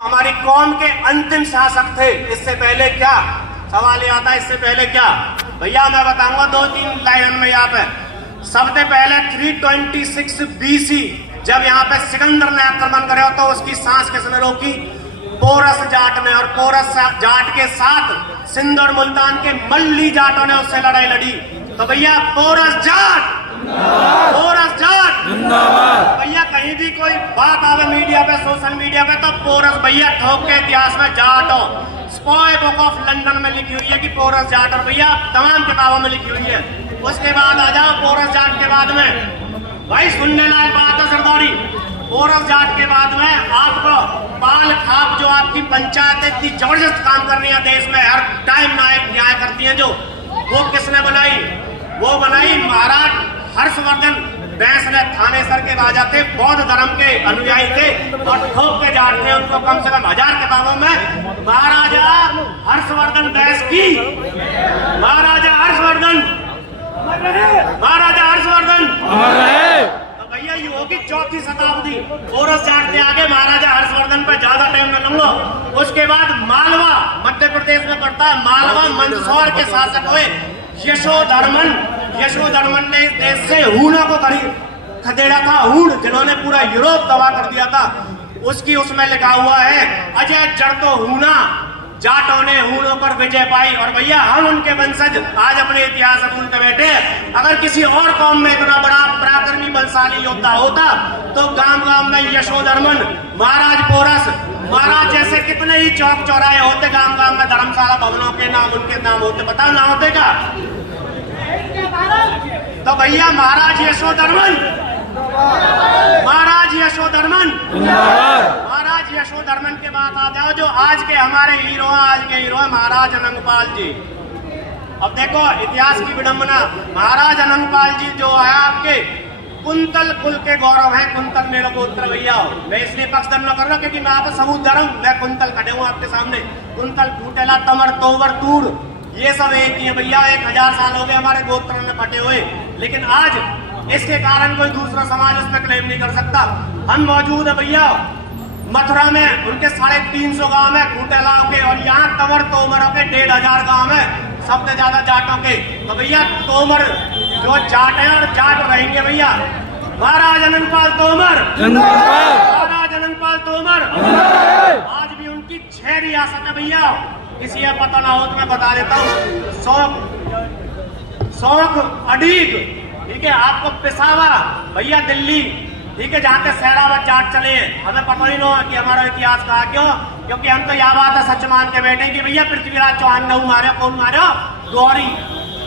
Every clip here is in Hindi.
हमारी कौम के अंतिम शासक थे। इससे पहले क्या सवाल ये आता है, इससे पहले क्या भैया मैं बताऊंगा 2-3 लाइन में। यहाँ पे सबसे पहले 326 BC जब यहाँ पे सिकंदर ने आक्रमण करे तो उसकी सांस किसने रोकी? पोरस जाट ने। और पोरस जाट के साथ सिंध और मुल्तान के मल्ली जाटों ने उससे लड़ाई लड़ी। तो भैया पोरस जाट, पोरस जाट भैया। कहीं भी कोई बात आवे मीडिया पे, सोशल मीडिया पे, तो पोरस भैया ठोक के इतिहास में जाट हो। स्पॉय बुक ऑफ लंदन में लिखी हुई है कि पोरस जाट, और भैया तमाम किताबों में लिखी हुई है। उसके बाद आ जाओ पोरस जाट के बाद में, भाई सुनने लायक बात है सरदारी। पोरस जाट के बाद में आपको पाल खाप, जो आपकी पंचायत इतनी जबरदस्त काम कर रही है देश में, हर टाइम न्याय करती है, जो वो किसने बनाई? वो बनाई महाराज हर्षवर्धन बैंस ने। थानेसर के राजा थे, बौद्ध धर्म के अनुयायी थे और ठोक के जाट थे। उनको कम से कम 1000 किताबों में महाराजा हर्षवर्धन बैंस की, महाराजा हर्षवर्धन, महाराजा हर्षवर्धन। तो भैया ये होगी 4वीं शताब्दी। पोरस जाट के आगे महाराजा हर्षवर्धन पे ज्यादा टाइम न लूंगा। उसके बाद मालवा मध्य प्रदेश में पड़ता है। मालवा मंदसौर के शासक हुए यशोधर्मन। यशोधर्मन ने इस देश से हूणों को खदेड़ा था। हूण जिन्होंने पूरा यूरोप तबाह कर दिया था, उसकी उसमें लिखा हुआ है अजय जड़तो हूणा, जाटों ने हूणों पर विजय पाई। और भैया हम उनके वंशज आज अपने इतिहास में भूलते बैठे। अगर किसी और कौम में इतना बड़ा पराक्रमी बलशाली योद्धा होता तो गांव गांव में यशोधर्मन, महाराज पोरस, महाराज जैसे कितने ही चौक चौराहे होते, गांव गांव में धर्मशाला भवनों के नाम उनके नाम होते। बताओ ना होते क्या? तो भैया महाराज यशोधर्मन, महाराज यशोधर्मन, महाराज यशोधर्मन के बाद आ जाओ जो आज के हमारे हीरो हैं। आज के हीरो है महाराज अनंगपाल जी। अब देखो इतिहास की विडंबना, महाराज अनंगपाल जी जो है आपके कुंतल कुल के गौरव है। कुंतल मेरा गोत्र भैया। मैं इसलिए पक्षधर न कर रहा क्योंकि मैं आपको सबूत दे रहा हूँ। मैं कुंतल खड़े हूँ आपके सामने। कुंतल, फूटेला, तमर, तोवर, तूड़, ये सब एक ही है भैया। 1000 साल हो गए हमारे गोत्र में फटे हुए, लेकिन आज इसके कारण कोई दूसरा समाज उस पर क्लेम नहीं कर सकता। हम मौजूद है भैया मथुरा में, उनके 350 गांव है खूटेलाओं के, और यहाँ तवर तोमरों के 1500 गांव है, सबसे ज्यादा जाटों के। तो भैया तोमर जो जाट है और जाट रहेंगे भैया। महाराज अनंगपाल तोमर, महाराज अनंगपाल तोमर। आज भी उनकी 6 रियासत है भैया। किसी का पता ना हो तो मैं बता देता हूँ। सौख अडीग, ठीक है, आपको पिसावा भैया दिल्ली, ठीक है, जहाँ के सहरावत जाट चले। हमें पता ही नहीं कि हमारा इतिहास कहा। क्यों? क्योंकि हम तो यह बात है सच मान के बैठे कि भैया पृथ्वीराज चौहान ने मारे। कौन मारे? गौरी,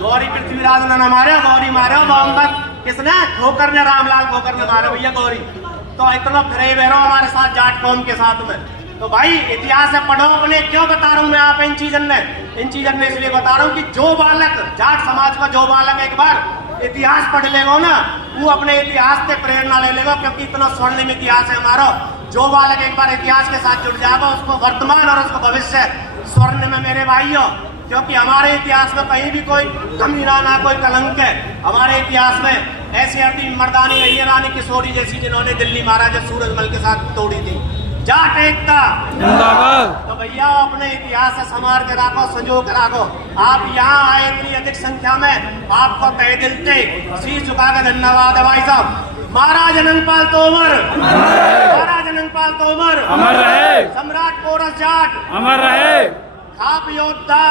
गौरी पृथ्वीराज ने मारे, गौरी मारे। मोहम्मद किसने? खोकर ने, रामलाल खोकर ने मारे भैया गौरी। तो इतना फिरे बेरो हमारे साथ जाट कौम के साथ में। तो भाई इतिहास से पढ़ो अपने। क्यों बता रहा हूँ मैं आप इन चीजों ने इसलिए बता रहा हूँ कि जो बालक जाट समाज का, जो बालक एक बार इतिहास पढ़ लेगा ना, वो अपने इतिहास से प्रेरणा ले लेगा। क्योंकि इतना स्वर्णिम इतिहास है हमारा। जो बालक एक बार इतिहास के साथ जुड़ जाएगा, उसको वर्तमान और उसको भविष्य स्वर्णिम है मेरे भाइयों। क्योंकि हमारे इतिहास में कहीं भी कोई कमी ना कोई कलंक है। हमारे इतिहास में ऐसी अर्दी मर्दानी रही है रानी किशोरी जैसी, जिन्होंने दिल्ली महाराजा सूरजमल के साथ तोड़ी थी। जाट एकता जिंदाबाद। तो भैया अपने इतिहास से संभाल के रखो, संजो के रखो। आप यहाँ आए इतनी अधिक संख्या में, आपको तहे दिल से शीश झुका के धन्यवाद है भाई साहब। महाराज अनंगपाल तोमर, महाराज अनंगपाल तोमर अमर रहे। सम्राट पोरस जाट अमर रहे। खाप योद्धा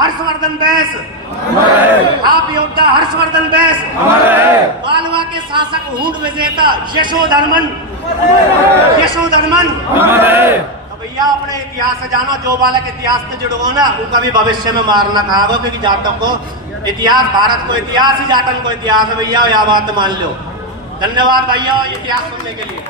हर्षवर्धन बैंस अमर रहे। खाप योद्धा हर्षवर्धन बैंस अमर रहे। मालवा के शासक हूण विजेता यशोधर्मन, यशोधर्मन। तो भैया अपने इतिहास से जानो। जो बालक इतिहास से जुड़ो ना, वो कभी भविष्य में मारना खाओगे। क्योंकि जाटों को इतिहास, भारत को इतिहास ही, जाटन को इतिहास है भैया। यह बात मान लो। धन्यवाद भैया इतिहास सुनने के लिए।